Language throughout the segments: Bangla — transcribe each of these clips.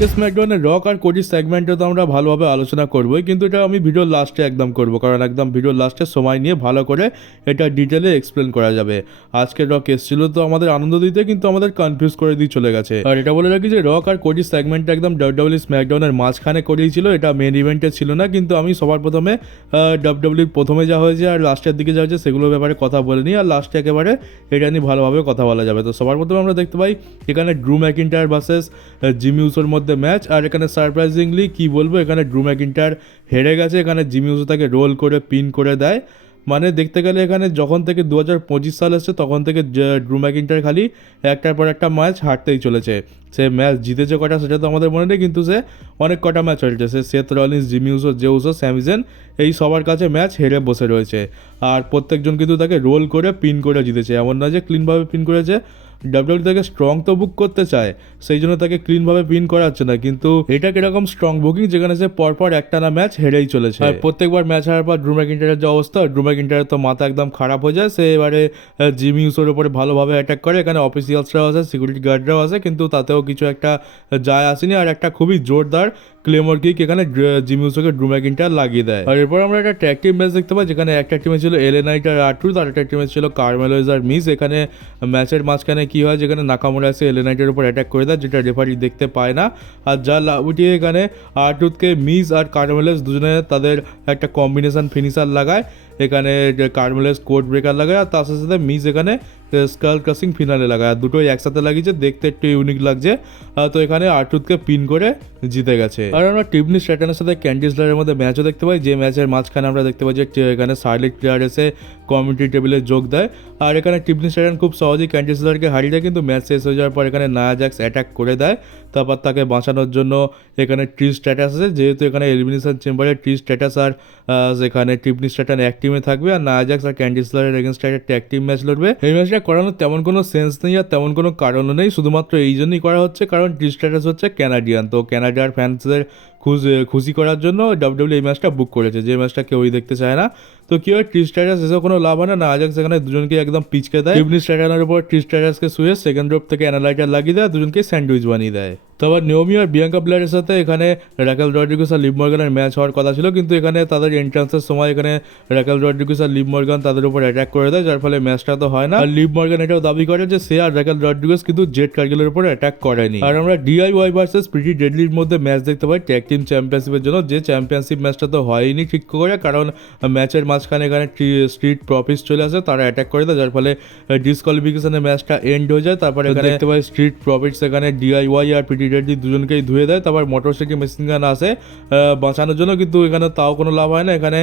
আজকে স্ম্যাকডাউনের রক আর কোডি সেগমেন্টে তো আমরা ভালোভাবে আলোচনা করবোই, কিন্তু এটা আমি ভিডিওর লাস্টে একদম করব, কারণ একদম ভিডিওর লাস্টে সময় নিয়ে ভালো করে এটা ডিটেলে এক্সপ্লেন করা যাবে। আজকে রক এসেছিল তো আমাদের আনন্দ দিতে, কিন্তু আমাদের কনফিউজ করে দিয়ে চলে গেছে। আর এটা বলে রাখি যে রক আর কোডি সেগমেন্টটা একদম ডাব্লিউডাব্লিউ স্ম্যাকডাউনের মাঝখানে করিয়েছিল, এটা মেন ইভেন্টে ছিল না। কিন্তু আমি সবার প্রথমে ডাব্লিউডাব্লিউ প্রথমে যা হয়েছে আর লাস্টের দিকে যা হয়েছে সেগুলোর ব্যাপারে কথা বলে নিই, আর লাস্টে একেবারে এটা নিয়ে ভালোভাবে কথা বলা যাবে। তো সবার প্রথমে আমরা দেখতে পাই এখানে ড্রু ম্যাকিন্টায়ার ভার্সেস জিমি উসোর মধ্যে ম্যাচ। আর এখানে সারপ্রাইজিংলি কি বলবো, এখানে ড্রু ম্যাকিন্টায়ার হেরে গেছে। এখানে জিমি উসো তাকে রোল করে পিন করে দেয়। মানে দেখতে গেলে এখানে যখন থেকে 2025 সাল এসছে তখন থেকে ড্রু ম্যাকিন্টায়ার খালি একটার পর একটা ম্যাচ হারতেই চলেছে। সে ম্যাচ জিতেছে কটা সেটা তো আমাদের মনে নেই, কিন্তু সে অনেক কটা ম্যাচ হেরেছে। সে Seth Rollins, Jimmy Uso, Jey Uso, Sami Zayn এই সবার কাছে ম্যাচ হেরে বসে রয়েছে। আর প্রত্যেকজন কিন্তু তাকে রোল করে পিন করে জিতেছে। এমন না যে ক্লিনভাবে পিন করেছে। ডাব্লিউডাব্লিউ তাকে স্ট্রং তো বুক করতে চায়, সেই জন্য তাকে ক্লিনভাবে পিন করাচ্ছে না। কিন্তু এটা কিরকম স্ট্রং বুকিং যেখানে সে পরপর একটানা ম্যাচ হেরেই চলেছে। আর প্রত্যেকবার ম্যাচ হারার পর ড্রু ম্যাকিন্টায়ারের যে অবস্থা, ড্রু ম্যাকিন্টায়ারের তো মাথা একদম খারাপ হয়ে যায়। সে এবারে জিমি উসোর উপরে ভালোভাবে অ্যাটাক করে। এখানে অফিসিয়ালসরাও আছে, সিকিউরিটি গার্ডরাও আছে, কিন্তু তাতেও কিছু একটা যায় আসেনি। আর একটা খুবই জোরদার ক্লেমর কিক এখানে জিমি উসোকে ড্রু ম্যাকিন্টায়ার লাগিয়ে দেয়। আর এরপর আমরা একটা ট্যাগ টিম ম্যাচ দেখতে পাই, যেখানে একটা টিমে ছিল এলএ নাইট আর আরট্রুথ, আর একটা টিমে ছিল কারমেলোজ আর মিস। এখানে ম্যাচের মাঝখানে কি হয়, যেখানে নাকামুরা এসে এলএ নাইটের উপর অ্যাটাক করে দেয়, যেটা রেফারি দেখতে পায় না। আর যা লাভ উঠিয়ে এখানে আরট্রুথকে মিস আর কারমেলোজ দুজনে তাদের একটা কম্বিনেশন ফিনিশার লাগায়। এখানে কারমেলোজ কোড ব্রেকার লাগায়, আর তার সাথে সাথে মিস এখানে স্কাল ক্রাসিং ফিনালে লাগায়। আর দুটোই একসাথে লাগিয়েছে, দেখতে একটু ইউনিক লাগছে। তো এখানে আরট্রুথকে পিন করে জিতে গেছে। আর আমরা টিফনি স্ট্র্যাটনের সাথে ক্যান্ডিস লারের মধ্যে ম্যাচও দেখতে পাই, যে ম্যাচের মাঝখানে আমরা দেখতে পাই যে এখানে সার্লেট প্লেয়ার এসে কমিউনিটি টেবিলে যোগ দেয়। আর এখানে টিফনি স্ট্র্যাটন খুব সহজেই ক্যান্ডিস লারকে হারিয়ে দেয়, কিন্তু ম্যাচ শেষ হয়ে যাওয়ার পর এখানে নায়া জ্যাক্স অ্যাটাক করে দেয়। তারপর তাকে বাঁচানোর জন্য এখানে ট্রি স্ট্যাটাস আছে, যেহেতু এখানে এলিমিনেশন চেম্বারে ট্রি স্ট্যাটাস আর এখানে টিফনি স্ট্র্যাটন এক টিমে থাকবে, আর নায়া জ্যাক্স আর ক্যান্ডিস লারের এগেনস্ট একটা ট্যাগ টিম ম্যাচ লড়বে। এই ম্যাচটা করানোর তেমন কোনো সেন্স নেই আর তেমন কোনো কারণও নেই, শুধুমাত্র এই জন্যই করা হচ্ছে কারণ ট্রি স্ট্যাটাস হচ্ছে ক্যানাডিয়ান। তো ক্যানাডিয়ার ফ্যান্সদের খুশি করার জন্য ডাব্লিউডাব্লিউ এই ম্যাচটা বুক করেছে, যে ম্যাচটা কেউই দেখতে চায় না। তো কি হয়, ট্রি স্ট্যাটাস এসেও কোনো লাভ হয় না। নায়াজাক সেখানে দুজনকে একদম পিচকে দেয়। টিফনি স্ট্যাটানের উপর ট্রি স্ট্যাটাসকে শুয়ে সেকেন্ড রোপ থেকে অ্যানালাইটার লাগিয়ে দেয়, দুজনকে স্যান্ডউইচ বানিয়ে দেয়। তো আবার নিওমি আর বিয়াঙ্কা ব্লেয়ারের সাথে এখানে র্যাকেল রড্রিগুস আর লিভ মর্গানের ম্যাচ হওয়ার কথা ছিল, কিন্তু এখানে তাদের এন্ট্রান্সের সময় এখানে র্যাকেল রড্রিগুস আর লিভ মর্গান তাদের উপর অ্যাটাক করে দেয়, যার ফলে ম্যাচটা তো হয় না। আর লিভ মর্গান এটাও দাবি করে যে সে আর র্যাকেল রড্রিগুস কিন্তু জেড কার্গিলের উপর অ্যাটাক করেনি। আর আমরা ডিআইওয়াই ভার্সেস প্রিটি ডেডলির মধ্যে ম্যাচ দেখতে পাই ট্যাগ টিম চ্যাম্পিয়নশিপের জন্য, যে চ্যাম্পিয়নশিপ ম্যাচটা তো হয়নি ঠিক করে, কারণ ম্যাচের মাঝখানে এখানে স্ট্রিট প্রফিটস চলে আসে, তারা অ্যাটাক করে দেয়, যার ফলে ডিসকোয়ালিফিকেশনের ম্যাচটা এন্ড হয়ে যায়। তারপরে এখানে দেখতে পাই স্ট্রিট প্রফিটস এখানে ডিআইওয়াই আর প্রিটি ডেডলি দুজনকেই ধুয়ে দেয়। তারপর মোটরসাইকেল মেশিন গান আসে বাঁচানোর জন্য, কিন্তু এখানে তাও কোনো লাভ হয় না। এখানে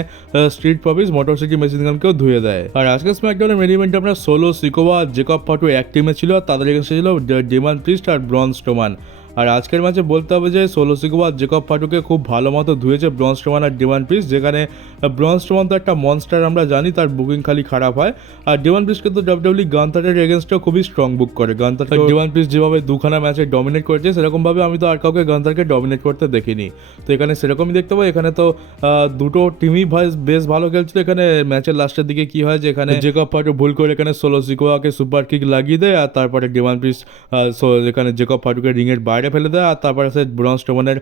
স্ট্রিট প্রফিটস মোটরসাইকেল মেশিন গানকেও ধুয়ে দেয়। আর আজকে স্ম্যাকডাউনের মেন ইভেন্টে আমরা সোলো সিকোভা জেকব ফাটু এক টিমে ছিল, আর তাদের এগেন্সে ছিল ডেমান প্রিস্ট আর ব্রন স্ট্রোমান। আর আজকের ম্যাচে বলতে হবে যে সোলো সিকোভা জেকব ফাটুকে খুব ভালো মতো ধুয়েছে ব্রন স্ট্রোমান আর ডেমান প্রিস্ট, যেখানে ব্রন স্ট্রোমান তো একটা মনস্টার আমরা জানি, তার বুকিং খালি খারাপ হয়। আর ডেমান প্রিস্টকে তো ডাব্লিউডাব্লিউ গান্থারের এগেনস্টও খুবই স্ট্রং বুক করে। গান্থার ডেমান প্রিস্ট যেভাবে দুখানা ম্যাচে ডমিনেট করেছে, সেরকমভাবে আমি তো আর কাউকে গান্থারকে ডমিনেট করতে দেখিনি। তো এখানে সেরকমই দেখতে পাই। এখানে তো দুটো টিমই বেশ ভালো খেলছিল। এখানে ম্যাচের লাস্টের দিকে কি হয়, যে এখানে জেকব ফাটু ভুল করে এখানে সোলো সিকোভাকে সুপার কিক লাগিয়ে দেয়, আর তারপরে ডেমান প্রিস্ট এখানে জেকব ফাটুকে রিংয়ের বাইরে ফেলে দেয়। আর তারপরে আছে ব্রন স্ট্রোমানের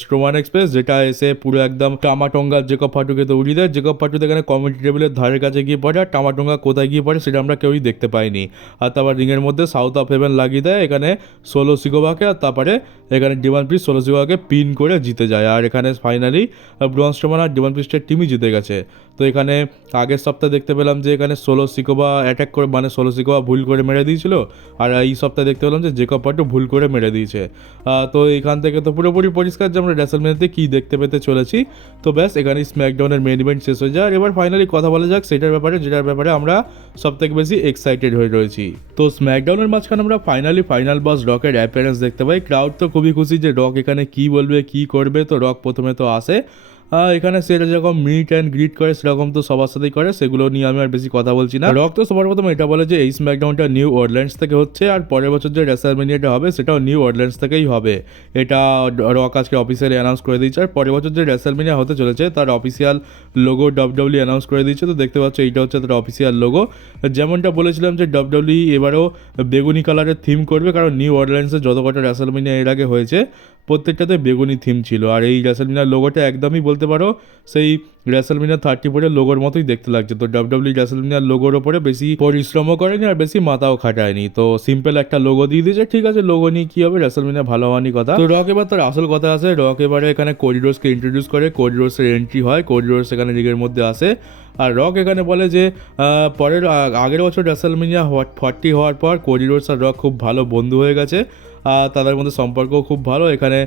স্ট্রোমান এক্সপ্রেস, যেটা এসে পুরো একদম টামাটঙ্গা জেকব ফাটুকে তো উড়িয়ে দেয়। জেকব ফাটু এখানে কমিউনিটি টেবিলের ধারের কাছে গিয়ে পড়ে, আর টামাটঙ্গা কোথায় গিয়ে পড়ে সেটা আমরা কেউই দেখতে পাইনি। আর তারপর রিংয়ের মধ্যে সাউথ অফ হেভেন লাগিয়ে দেয় এখানে সোলো সিকোভাকে, আর তারপরে এখানে ডেমান প্রিস্ট সোলো সিকোভাকে পিন করে জিতে যায়। আর এখানে ফাইনালি ব্রন স্ট্রোমান আর ডেমান প্রিস্টের টিমই জিতে গেছে। তো এখানে আগের সপ্তাহে দেখতে পেলাম যে এখানে সোলো সিকোভা অ্যাটাক করে, মানে সোলো সিকোভা ভুল করে মেরে দিয়েছিল, আর এই সপ্তাহে দেখতে পেলাম যে জেকব ফাটু ভুল করে মেরে দিয়েছে। তো এখান থেকে তো পুরোপুরি পরিষ্কার যে আমরা রেসলম্যানিতে কী দেখতে পেতে চলেছি। তো ব্যাস এখানেই স্ম্যাকডাউনের মেন ইভেন্ট শেষ হয়ে যায়। আর এবার ফাইনালি কথা বলা যাক সেটার ব্যাপারে, যেটার ব্যাপারে আমরা সবথেকে বেশি এক্সাইটেড হয়ে রয়েছি। তো স্ম্যাকডাউনের মাঝখানে আমরা ফাইনাল বস রকের অ্যাপিয়ারেন্স দেখতে পাই। ক্রাউড তো খুবই খুশি যে রক এখানে কী বলবে কী করবে। তো রক প্রথমে তো আসে, এখানে সেটা যেরকম মিট অ্যান্ড গ্রিট করে সেরকম তো সবার সাথেই করে, সেগুলো নিয়ে আমি আর বেশি কথা বলছি না। রক তো সবার প্রথম এটা বলে যে এই স্ম্যাকডাউনটা নিউ অরল্যান্ডস থেকে হচ্ছে, আর পরের বছর যে রেসলম্যানিয়াটা হবে সেটাও নিউ অরল্যান্ডস থেকেই হবে। এটা রক আজকে অফিসিয়ালি অ্যানাউন্স করে দিয়েছে। আর পরের বছর যে রেসলম্যানিয়া হতে চলেছে তার অফিসিয়াল লোগো ডাব্লিউডাব্লিউ অ্যানাউন্স করে দিয়েছে। তো দেখতে পাচ্ছ এইটা হচ্ছে তার অফিসিয়াল লোগো। যেমনটা বলেছিলাম যে ডাব্লিউডাব্লিউ এবারেও বেগুনি কালারের থিম করবে, কারণ নিউ অরল্যান্ডসে যত কটা রেসলম্যানিয়া এর আগে হয়েছে প্রত্যেকটাতে বেগুনি থিম ছিল। আর এই রেসলম্যানিয়ার লোগোটা একদমই বলতে পারো সেই রেসলম্যানিয়া 34 লোগোর মতোই দেখতে লাগছে। তো ডাব্লিউডাব্লিউ রেসলম্যানিয়ার লোগোর ওপরে বেশি পরিশ্রমও করেনি আর বেশি মাথাও খাটায়নি, তো সিম্পল একটা লোগো দিয়ে দিয়েছে। ঠিক আছে, লোগো নিয়ে কী হবে, রেসলম্যানিয়া ভালো হওয়ারই কথা। তো রক এবার তার আসল কথা আছে। রক এবারে এখানে কোডি রোডসকে ইন্ট্রোডিউস করে, কোডি রোডসের এন্ট্রি হয়, কোডি রোডস এখানে লিগের মধ্যে আসে। আর রক এখানে বলে যে আগের বছর রেসলম্যানিয়া 40 হওয়ার পর কোডি রোডস আর রক খুব ভালো বন্ধু হয়ে গেছে। তাদের মধ্যে সম্পর্কও খুব ভালো। এখানে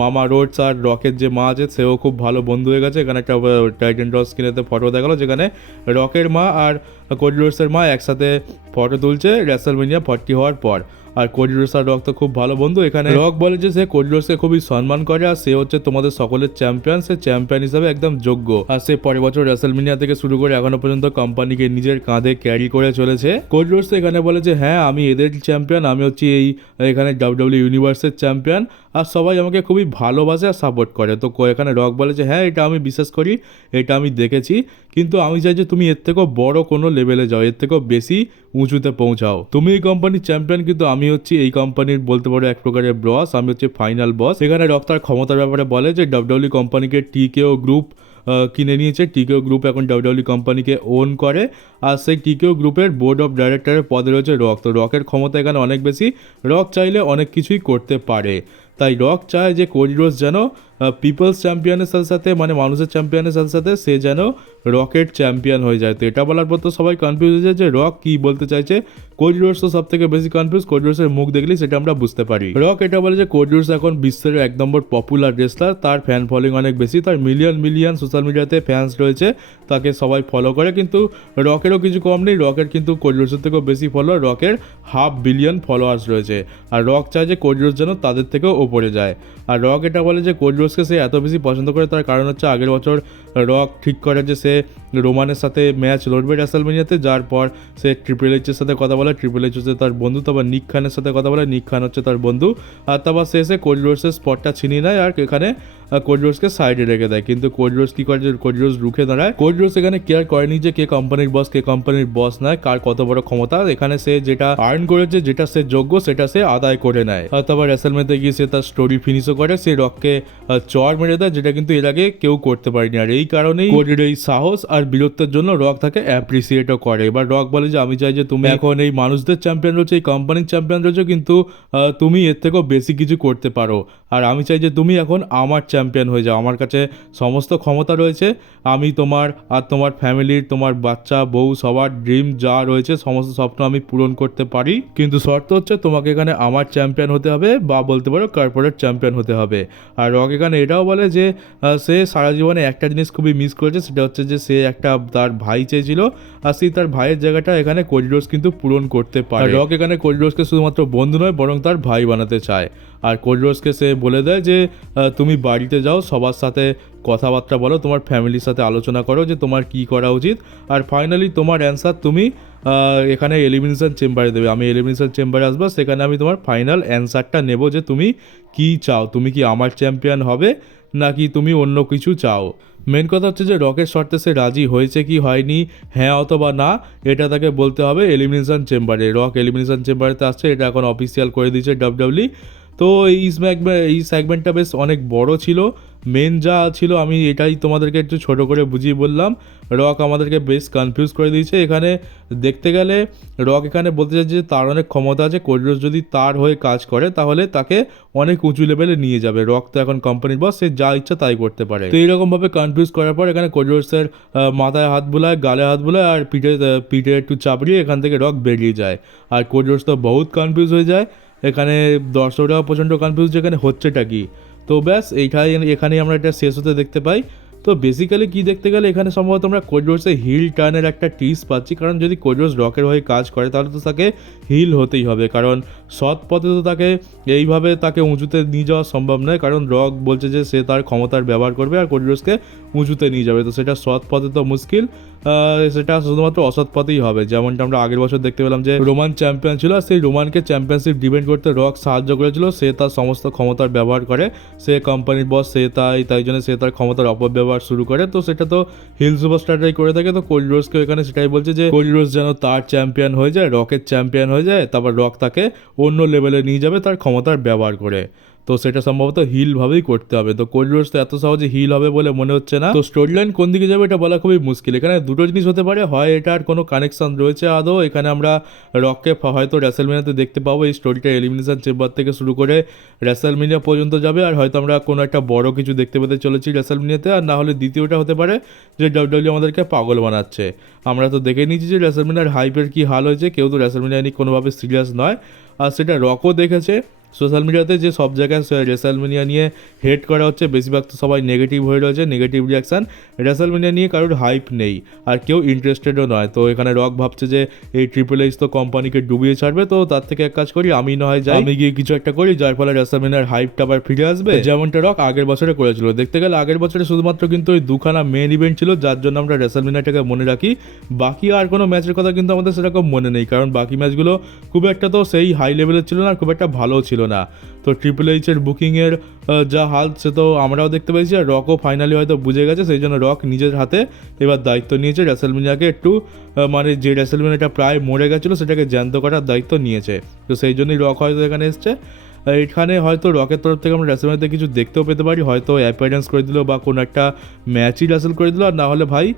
মামা রোডস আর রকের যে মা আছে সেও খুব ভালো বন্ধু হয়ে গেছে। এখানে একটা টাইটান রস স্ক্রিনেতে ফটো দেখালো যেখানে রকের মা আর কোডি রোডসের মা একসাথে ফটো তুলছে রেসলম্যানিয়া 40 হওয়ার পর। আর কোডি রোডস আর রক তো খুব ভালো বন্ধু। এখানে রক বলে যে সে কোডি রোডসকে খুবই সম্মান করে আর সে হচ্ছে তোমাদের সকলের চ্যাম্পিয়ন, সে চ্যাম্পিয়ন হিসাবে একদম যোগ্য। আর সে পরের বছর রেসলম্যানিয়া থেকে শুরু করে এখনো পর্যন্ত কোম্পানিকে নিজের কাঁধে ক্যারি করে চলেছে। কোডি রোডস এখানে বলে যে হ্যাঁ আমি এদের চ্যাম্পিয়ন, আমি হচ্ছি এখানে ডাব্লিউডাব্লিউ ইউনিভার্সের চ্যাম্পিয়ন, আর সবাই আমাকে খুবই ভালোবাসে আর সাপোর্ট করে। তো এখানে রক বলে যে হ্যাঁ এটা আমি বিশ্বাস করি, এটা আমি দেখেছি, কিন্তু আমি চাই যে তুমি এর থেকেও বড় কোনো লেভেলে যাও, এর থেকেও বেশি উঁচুতে পৌঁছাও। তুমি এই কোম্পানির চ্যাম্পিয়ন, কিন্তু আমি হচ্ছি এই কোম্পানির বলতে পারো এক প্রকারের বস, আমি হচ্ছে ফাইনাল বস। এখানে রক তার ক্ষমতার ব্যাপারে বলে যে ডাব্লিউডাব্লিউ কোম্পানিকে টিকেও গ্রুপ কিনে নিয়েছে। টিকেও গ্রুপ এখন ডাব্লিউডাব্লিউ কোম্পানিকে ওন করে, আর সেই টিকেও গ্রুপের বোর্ড অফ ডাইরেক্টরের পদে রয়েছে রক। তো রকের ক্ষমতা এখানে অনেক বেশি, রক চাইলে অনেক কিছুই করতে পারে। তাই রক চায় যে কোডি রোডস যেন পিপলস চ্যাম্পিয়নের সাথে সাথে মানে মানুষের চ্যাম্পিয়নের সাথে সাথে সে যেন রকেট চ্যাম্পিয়ন হয়ে যায়। তো এটা বলার পর তো সবাই কনফিউজ হয়ে যায় যে রক কী বলতে চাইছে। কোডি রোডস তো সব থেকে বেশি কনফিউজ, কোডি রোডসের মুখ দেখলেই সেটা আমরা বুঝতে পারি। রক এটা বলে যে কোডি রোডস এখন বিশ্বের 1 নম্বর পপুলার রেসলার, তার ফ্যান ফলোইং অনেক বেশি, তার মিলিয়ন সোশ্যাল মিডিয়াতে ফ্যান্স রয়েছে, তাকে সবাই ফলো করে। কিন্তু রকেরও কিছু কম নেই, রকের কিন্তু কোডি রোডসের থেকেও বেশি ফলোয়ার, রকের 500 মিলিয়ন ফলোয়ার্স রয়েছে। আর রক চায় যে কোডি রোডস যেন তাদের থেকেও ওপরে যায়। আর রক এটা বলে যে কোডি রোডসকে সে এত বেশি পছন্দ করে তার কারণ হচ্ছে আগের বছর রক ঠিক করে যে সে রোমানের সাথে ম্যাচ লড়বে রেসলম্যানিয়াতে, যার পর সে ট্রিপল এইচের সাথে কথা বলে, ট্রিপল এইচ হচ্ছে তার বন্ধু, তারপর নিক খানের সাথে কথা বলে, নিক খান হচ্ছে তার বন্ধু, আর তারপর সে এসে কোডি রোডসের স্পটটা ছিনিয়ে নেয় আর এখানে কোডি রোডসকে সাইডে রেখে দেয়। কিন্তু কোডি রোডস কী করে যে কোডি রোডস রুখে দাঁড়ায়। কোডি রোডস এখানে কেয়ার করেনি যে কে কোম্পানির বস কে কোম্পানির বস নয়, কার কত বড় ক্ষমতা। এখানে সে যেটা আর্ন করেছে, যেটা সে যোগ্য, সেটা সে আদায় করে নেয়। আর তারপর রেসলম্যানিয়াতে গিয়ে সে তার স্টোরি ফিনিশও করে, সে রককে চড় মেরে দেয়, যেটা কিন্তু এর আগে কেউ করতে পারেনি। আর এই কারণেই কোডির এই সাহস আর বীরত্বের জন্য রক তাকে অ্যাপ্রিসিয়েটও করে। এবার রক বলে যে আমি চাই যে তুমি এখন এই মানুষদের চ্যাম্পিয়ন রয়েছে, এই কোম্পানির চ্যাম্পিয়ন রয়েছে, কিন্তু তুমি এর থেকেও বেশি কিছু করতে পারো। আর আমি চাই যে তুমি এখন আমার চ্যাম্পিয়ন হয়ে যাও, আমার কাছে সমস্ত ক্ষমতা রয়েছে, আমি তোমার আর তোমার ফ্যামিলির, তোমার বাচ্চা বউ সবার ড্রিম যা রয়েছে সমস্ত স্বপ্ন আমি পূরণ করতে পারি, কিন্তু শর্ত হচ্ছে তোমাকে এখানে আমার চ্যাম্পিয়ন হতে হবে, বা বলতে পারো কর্পোরেট চ্যাম্পিয়ন হতে হবে। আর রক এখানে এটাও বলে যে সে সারা জীবনে একটা জিনিস খুবই মিস করেছে, সেটা হচ্ছে যে সে একটা তার ভাই চেয়েছিল, আর সেই তার ভাইয়ের জায়গাটা এখানে কোডি রোডস কিন্তু পূরণ করতে পারে। রক এখানে কোডি রোডসকে শুধুমাত্র বন্ধু নয় বরং তার ভাই বানাতে চায়। আর কোডি রোডসকে সে বলে দেয় যে তুমি বাড়িতে যাও, সবার সাথে কথাবার্তা বলো, তোমার ফ্যামিলির সাথে আলোচনা করো যে তোমার কী করা উচিত, আর ফাইনালি তোমার অ্যান্সার তুমি এখানে এলিমিনেশন চেম্বারে দেবে। আমি এলিমিনেশন চেম্বারে আসবো, সেখানে আমি তোমার ফাইনাল অ্যান্সারটা নেব যে তুমি কি চাও, তুমি কি আমার চ্যাম্পিয়ন হবে নাকি তুমি অন্য কিছু চাও। মেন কথা হচ্ছে যে রকের শর্তে সে রাজি হয়েছে কি হয়নি, হ্যাঁ অথবা না, এটা তাকে বলতে হবে এলিমিনেশন চেম্বারে। রক এলিমিনেশন চেম্বারেতে আসছে, এটা এখন অফিসিয়াল করে দিয়েছে ডাব্লিউডাব্লিউ। তো এই সেগমেন্টটা বেশ অনেক বড় ছিল, মেন যা ছিল আমি এটাই তোমাদেরকে একটু ছোট করে বুঝিয়ে বললাম। রক আমাদেরকে বেশ কনফিউজ করে দিয়েছে। এখানে দেখতে গেলে রক এখানে বলতে চাইছে যে তার অনেক ক্ষমতা আছে, কোডি রোডস যদি তার হয়ে কাজ করে তাহলে তাকে অনেক উঁচু লেভেলে নিয়ে যাবে। রক তো এখন কোম্পানির বস, সে যা ইচ্ছা তাই করতে পারে। তো এইরকমভাবে কনফিউজ করার পর এখানে কোডি রোডসের মাথায় হাত বোলায়, গালে হাত বোলায়, আর পিঠে একটু চাপড়িয়ে এখান থেকে রক বেরিয়ে যায়। আর কোডি রোডস তো বহুত কনফিউজ হয়ে যায়, এখানে দর্শকরাও প্রচণ্ড কনফিউজ এখানে হচ্ছেটা কি। তো ব্যাস এখানেই আমরা এটা শেষ হতে দেখতে পাই। তো বেসিক্যালি কি দেখতে গেলে এখানে সম্ভবত আমরা কোডি রোডসে হিল টার্নের একটা টিস পাচ্ছি, কারণ যদি কোডি রোডস রকের হয়ে কাজ করে তাহলে তো তাকে হিল হতেই হবে, কারণ সৎ পথে তো তাকে এইভাবে তাকে উঁচুতে নিয়ে যাওয়া সম্ভব নয়, কারণ রক বলছে যে সে তার ক্ষমতার ব্যবহার করবে আর কোডি রোডসকে উঁচুতে নিয়ে যাবে, তো সেটা সৎ পথে তো মুশকিল, সেটা শুধুমাত্র অসৎ পথেই হবে। যেমনটা আমরা আগের বছর দেখতে পেলাম যে রোমান চ্যাম্পিয়ন ছিল, সেই রোমানকে চ্যাম্পিয়নশিপ ডিফেন্ড করতে রক সাহায্য করেছিল, সে তার সমস্ত ক্ষমতার ব্যবহার করে, সে কোম্পানির বস, সে তাই জন্য সে তার ক্ষমতার অপব্যবহার শুরু করে, তো সেটা তো হিল সুপারস্টাররাই করে থাকে। তো কোডি রোডসকে এখানে সেটাই বলছে যে কোডি রোডস যেন তার চ্যাম্পিয়ন হয়ে যায়, রকের চ্যাম্পিয়ন হয়ে যায়, তারপর রক তাকে অন্য লেভেলে নিয়ে যাবে তার ক্ষমতার ব্যবহার করে। তো সেটা সম্ভবত হিল ভাবেই করতে হবে। তো কোডি রোডস তো এত সহজে হিল হবে বলে মনে হচ্ছে না। তো স্টোরি লাইন কোন দিকে যাবে এটা বলা খুবই মুশকিল। এখানে দুটো জিনিস হতে পারে, হয় এটার কোনো কানেকশন রয়েছে আদৌ, এখানে আমরা রককে হয়তো রেসেলমেনিয়াতে দেখতে পাবো, এই স্টোরিটা এলিমিনেশন চেম্বার থেকে শুরু করে রেসেলমেনিয়া পর্যন্ত যাবে, আর হয়তো আমরা কোনো একটা বড় কিছু দেখতে পেতে চলেছি রেসেলমেনিয়াতে। আর না হলে দ্বিতীয়টা হতে পারে যে ডাব্লিউডাব্লিউ আমাদেরকে পাগল বানাচ্ছে। আমরা তো দেখে নিয়েছি যে রেসেলমেনিয়ার হাইপের কী হাল হয়েছে, কেউ তো রেসেলমেনিয়া নিয়ে কোনোভাবে সিরিয়াস নয়, আর সেটা রকও দেখেছে। সোশ্যাল মিডিয়াতে যে সব জায়গায় রেসেলমেনিয়া নিয়ে হেট করা হচ্ছে, বেশিরভাগ তো সবাই নেগেটিভ হয়ে রয়েছে, নেগেটিভ রিয়াকশান, রেসেলমেনিয়া নিয়ে কারোর হাইপ নেই আর কেউ ইন্টারেস্টেডও নয়। তো এখানে রক ভাবছে যে এই ট্রিপল এইচ তো কোম্পানিকে ডুবিয়ে ছাড়বে, তো তার থেকে এক কাজ করি, আমি না হয় যাই, আমি গিয়ে কিছু একটা করি যার ফলে রেসেলমেনিয়ার হাইপটা আবার ফিরে আসবে, যেমনটা রক আগের বছরে করেছিল। দেখতে গেলে আগের বছরে শুধুমাত্র কিন্তু ওই দুখানা মেন ইভেন্ট ছিল যার জন্য আমরা রেসেলমেনিয়াটাকে মনে রাখি, বাকি আর কোনো ম্যাচের কথা কিন্তু আমাদের সেরকম মনে নেই, কারণ বাকি ম্যাচগুলো খুব একটা তো সেই হাই লেভেলের ছিল না, খুব একটা ভালো ছিল না। তো ট্রিপল এইচের বুকিংয়ের যা হাল সে তো আমরাও দেখতে পেয়েছি, আর রকও ফাইনালি হয়তো বুঝে গেছে, সেই জন্য রক নিজের হাতে এবার দায়িত্ব নিয়েছে রেসেলমেনিয়াকে একটু মানে যে রেসেলমেনিয়াটা প্রায় মরে গেছিলো সেটাকে জ্যান্ত করার দায়িত্ব নিয়েছে। তো সেই জন্যই রক হয়তো এখানে এসছে। এখানে হয়তো রকের তরফ থেকে আমরা রেসেলমেনিয়াতে কিছু দেখতেও পেতে পারি, হয়তো অ্যাপিয়ারেন্স করে দিল বা কোনো একটা ম্যাচই রেসেল করে দিল, আর না হলে ভাই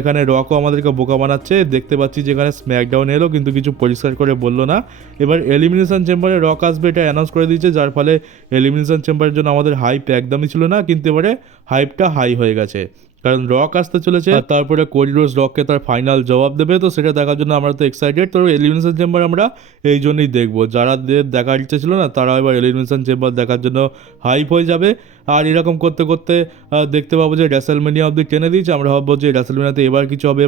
এখানে রকও আমাদেরকে বোকা বানাচ্ছে। দেখতে পাচ্ছি যেখানে স্ম্যাকডাউন এলো কিন্তু কিছু পরিষ্কার করে বললো না। এবার এলিমিনেশন চেম্বারে রক আসবে এটা অ্যানাউন্স করে দিয়েছে, যার ফলে এলিমিনেশন চেম্বারের জন্য আমাদের হাইপ একদমই ছিল না, কিন্তু এবারে হাইপটা হাই হয়ে গেছে, কারণ রক আসতে চলেছে, আর তারপরে কোডি রোডস রককে তার ফাইনাল জবাব দেবে। তো সেটা দেখার জন্য আমরা তো এক্সাইটেড। তো এলিমিনেশন চেম্বার আমরা এই জন্যই দেখবো, যারা দেখার ইচ্ছে ছিল না তারা এবার এলিমিনেশন চেম্বার দেখার জন্য হাইপ হয়ে যাবে। আর এরকম করতে করতে দেখতে পাবো যে রেসেলমেনিয়া অবধি টেনে দিয়েছে, আমরা ভাববো যে রেসেলমেনিয়াতে এবার কিছু হবে,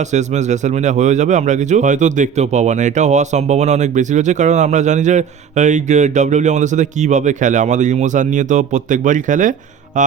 আর শেষ ম্যাচ রেসেলমেনিয়া হয়ে যাবে, আমরা কিছু হয়তো দেখতেও পাবো না। এটা হওয়ার সম্ভাবনা অনেক বেশি রয়েছে, কারণ আমরা জানি যে এই ডাব্লিউডাব্লিউ আমাদের সাথে কীভাবে খেলে, আমাদের ইমোশন নিয়ে তো প্রত্যেকবারই খেলে,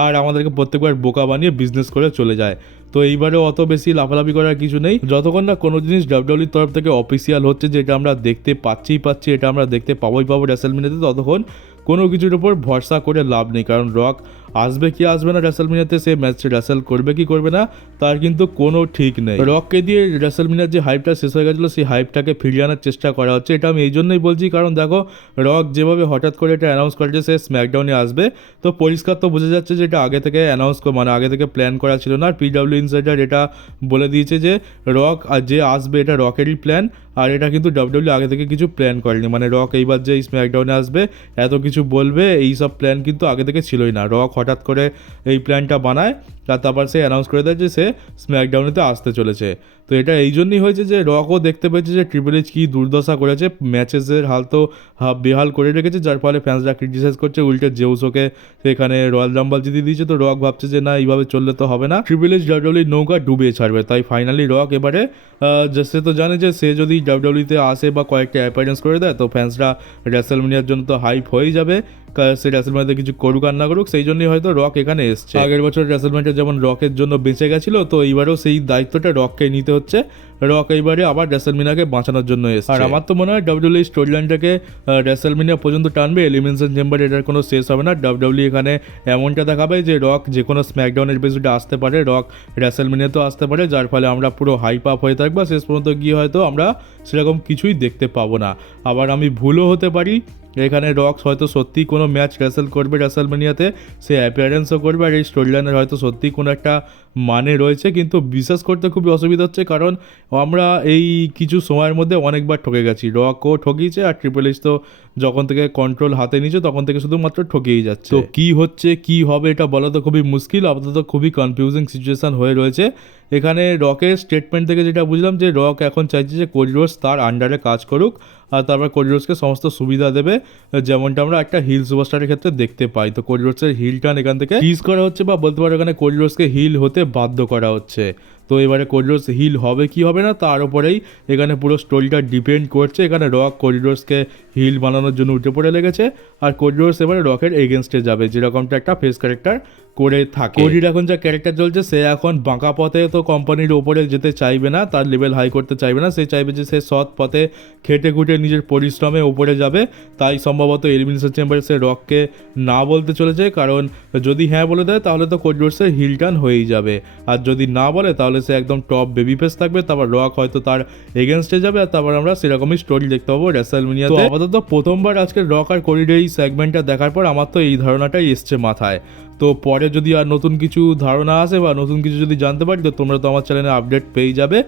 আর আমাদেরকে প্রত্যেকবার বোকা বানিয়ে বিজনেস করে চলে যায়। তো এইবারে অত বেশি লাফালাফি করার কিছু নেই, যতক্ষণ না কোনো জিনিস ডাব্লিউডাব্লিউর তরফ থেকে অফিসিয়াল হচ্ছে, যেটা আমরা দেখতে পাচ্ছি, এটা আমরা দেখতে পাবো রেসেলমেনিয়াতে, ততক্ষণ কোনো কিছুর উপর ভরসা করে লাভ নেই, কারণ রক আসবে কি আসবে না রেসেলমেনিয়াতে, সে ম্যাচে রেসেল করবে কি করবে না তার কিন্তু কোনো ঠিক নেই। রককে দিয়ে রেসেলমেনিয়ার যে হাইপটা শেষ হয়ে গেছিলো সেই হাইপটাকে ফিরিয়ে আনার চেষ্টা করা হচ্ছে, এটা আমি এই জন্যই বলছি, কারণ দেখো রক যেভাবে হঠাৎ করে এটা অ্যানাউন্স করেছে সে স্ম্যাকডাউনে আসবে, তো পরিষ্কার তো বোঝা যাচ্ছে যে এটা আগে থেকে অ্যানাউন্স মানে আগে থেকে প্ল্যান করা ছিল না। আর পিডব্লিউ ইনসাইডার এটা বলে দিয়েছে যে রক আর যে আসবে এটা রকেরই প্ল্যান, আর এটা কিন্তু ডাব্লিউডাব্লিউ আগে থেকে কিছু প্ল্যান করেনি, মানে রক এইবার যে স্ম্যাকডাউনে আসবে এত কিছু বলবে এই সব প্ল্যান কিন্তু আগে থেকে ছিলই না। রক হঠাৎ করে এই প্ল্যানটা বানায় আর তারপর সে অ্যানাউন্স করে দেয় যে সে স্ম্যাকডাউনেতে আসতে চলেছে। তো এটা এই জন্যই হয়েছে যে রকও দেখতে পেয়েছে যে ট্রিপল এইচ কী দুর্দশা করেছে, ম্যাচেসের হাল তো বেহাল করে রেখেছে, যার ফলে ফ্যান্সরা ক্রিটিসাইজ করছে, উল্টে জেউসোকে সেখানে রয়্যাল রাম্বল জিতিয়ে দিয়েছে। তো রক ভাবছে যে না এইভাবে চললে তো হবে না, ট্রিপল এইচ ডাব্লিউডাব্লিউ নৌকা ডুবিয়ে ছাড়বে, তাই ফাইনালি রক এবারে সে তো জানে যে সে যদি ডাব্লিউডাব্লিউতে আসে বা কয়েকটা অ্যাপিয়ারেন্স করে দেয় তো ফ্যান্সরা রেসেলমেনিয়ার জন্য তো হাইপ হয়েই যাবে, সে রেসেলমেনিয়াতে কিছু করুক আর না করুক, সেই জন্যই হয়তো রক এখানে এসছে। আগের বছর রেসেলমেনিয়া যেমন রকের জন্য বেঁচে গেছিলো, তো এইবারেও সেই দায়িত্বটা রককে নিতে হচ্ছে, রক এইবারে আবার রেসেলমেনিয়াকে বাঁচানোর জন্য এসছে। আর আমার তো মনে হয় ডাব্লিউডাব্লিউ স্টোরি লাইনটাকে রেসেলমেনিয়া পর্যন্ত টানবে, এলিমিনেশন চেম্বারে এটার কোনো শেষ হবে না। ডাব্লিউডাব্লিউ এখানে এমনটা দেখাবে যে রক যে কোনো স্ম্যাকডাউনের বেসিসে আসতে পারে, রক রেসেলমেনিয়াতেও আসতে পারে, যার ফলে আমরা পুরো হাইপ আপ হয়ে থাকবো, শেষ পর্যন্ত গিয়ে হয়তো আমরা সেরকম কিছুই দেখতে পাবো না। আবার আমি ভুলও হতে পারি, এখানে রক্স হয়তো সত্যিই কোনো ম্যাচ রেসেল করবে রেসেলমেনিয়াতে, সে অ্যাপিয়ারেন্সও করবে, আর এই স্টোরি লাইনের হয়তো সত্যিই কোনো একটা মানে রয়েছে, কিন্তু বিশ্বাস করতে খুবই অসুবিধা হচ্ছে, কারণ আমরা এই কিছু সময়ের মধ্যে অনেকবার ঠকে গেছি, রকও ঠকিয়েছে আর ট্রিপল এইচ তো যখন থেকে কন্ট্রোল হাতে নিয়েছে তখন থেকে শুধুমাত্র ঠকিয়েই যাচ্ছে। তো কী হচ্ছে কী হবে এটা বলা তো খুবই মুশকিল, আপাতত খুবই কনফিউজিং সিচুয়েশান হয়ে রয়েছে। এখানে রকের স্টেটমেন্ট থেকে যেটা বুঝলাম যে রক এখন চাইছে যে কোডি রোডস তার আন্ডারে কাজ করুক, আর তারপর কোডি রোডসকে সমস্ত সুবিধা দেবে, যেমনটা আমরা একটা হিল সুপারস্টারের ক্ষেত্রে দেখতে পাই। তো কোডি রোডসের হিল টার্ন এখান থেকে টিজ করা হচ্ছে, বা বলতে পারো এখানে কোডি রোডসকে হিল হতে বাধ্য করা হচ্ছে। তো এবারে কোডি রোডস হিল হবে কি হবে না তার উপরেই এখানে পুরো স্টোরিটা ডিপেন্ড করছে। এখানে রক কোডি রোডসকে হিল বানানোর জন্য উঠে পড়ে লেগেছে, আর কোডি রোডস এবারে রকের এগেনস্টে যাবে, যেরকমটা একটা ফেস ক্যারেক্টার করে থাকে। কোডির এখন যা ক্যারেক্টার চলছে, সে এখন বাঁকা পথে তো কোম্পানির ওপরে যেতে চাইবে না, তার লেভেল হাই করতে চাইবে না, সে চাইবে যে সে সৎ পথে খেটে খুঁটে নিজের পরিশ্রমে ওপরে যাবে। তাই সম্ভবত এলিমিনেশন চেম্বারে সে রককে না বলতে চলেছে, কারণ যদি হ্যাঁ বলে দেয় তাহলে তো কোডি রোডসের হিল টার্ন হয়েই যাবে, আর যদি না বলে তাহলে সে একদম টপ বেবি ফেস থাকবে। তারপর রক হয়তো তার এগেনস্টে যাবে, আর তারপর আমরা সেরকমই স্টোরি দেখতে পাবো রেসলমেনিয়াতে। তো আপাতত প্রথমবার আজকে রক আর কোডির এই সেগমেন্টটা দেখার পর আমার তো এই ধারণাটাই এসছে মাথায়। তো পরে যদি আর নতুন কিছু ধারণা আসে বা নতুন কিছু যদি জানতে পারি, তো তোমরা তো আমার চ্যানেলে আপডেট পেয়ে যাবে।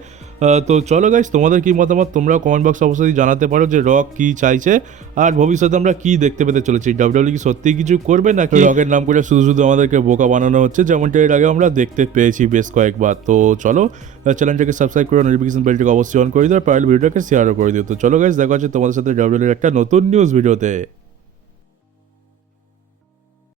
তো চলো গাইস, তোমাদের কি মতামত তোমরা কমেন্ট বক্স অবশ্যই জানাতে পারো যে রক কি চাইছে, আর ভবিষ্যতে আমরা কি দেখতে পেতে চলেছি। ডাব্লিউডাব্লিউ কি সত্যিই কিছু করবে, নাকি রকের নাম করে শুধু শুধু আমাদেরকে বোকা বানানো হচ্ছে, যেমনটা এর আগে আমরা দেখতে পেয়েছি বেশ কয়েকবার। তো চলো চ্যানেলটাকে সাবস্ক্রাইব করে নোটিফিকেশন বেলটাকে অবশ্যই অন করে দিও, আর পারলে ভিডিওটাকে শেয়ারও করে দিও। তো চলো গাইস, দেখা হচ্ছে তোমাদের সাথে ডাব্লিউডাব্লিউর একটা নতুন নিউজ ভিডিওতে।